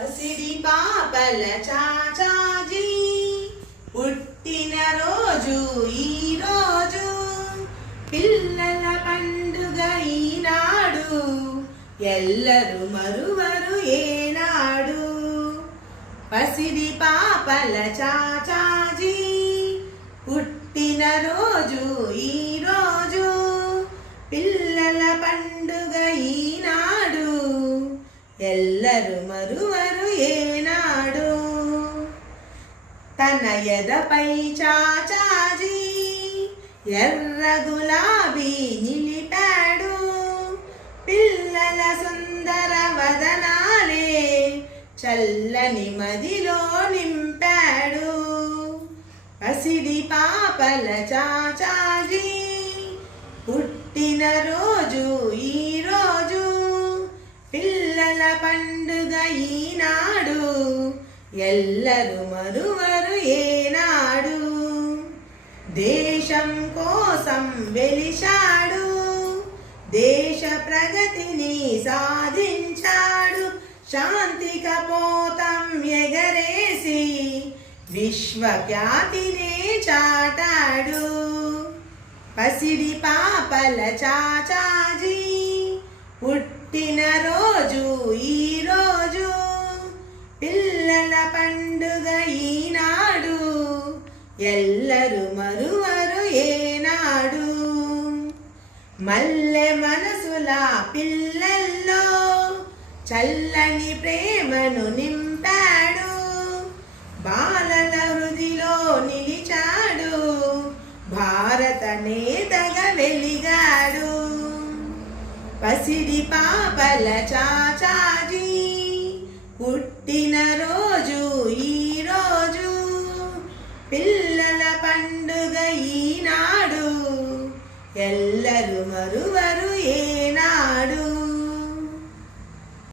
పసిడి పాపల చాచాజీ. పుట్టిన రోజు ఈ రోజు పిల్లల పండుగ ఈనాడు ఎల్లరు మరువరు ఏనాడు. పసిడి పాపల చాచాజీ పుట్టిన రోజు ఈ రోజు పిల్లల పండుగ ఈనాడు. ఎల్లరు మరువరు ఏనాడు. తన ఎదపై చాచాజీ ఎర్ర గులాబీ నిలిపాడు. పిల్లల సుందర వదనాలే చల్లని మదిలో నింపాడు. పసిడి పాపల చాచాజీ పుట్టిన రోజు పిల్లల పండుగ ఈనాడు ఎల్లరు మరువరు ఏనాడు. దేశం కోసం వెలిశాడు దేశ ప్రగతిని సాధించాడు. శాంతి కపోతం ఎగరేసి విశ్వఖ్యాతినే చాటాడు. పసిడి పాపల చాచాజీ పుట్టిన ఈరోజు ఈ రోజు పిల్లల పండుగ ఈనాడు. ఎల్లరు మరువరు ఏనాడు. మల్లె మనసుల పిల్లల్లో చల్లని ప్రేమను నింపాడు. బాలల హృదిలో నిలిచాడు. భారత నేతగా వెలిగాడు. పసిడి పాపల చాచాజీ. పుట్టిన రోజు ఈరోజు పిల్లల పండుగ ఈనాడు. ఎల్లరు మరువరు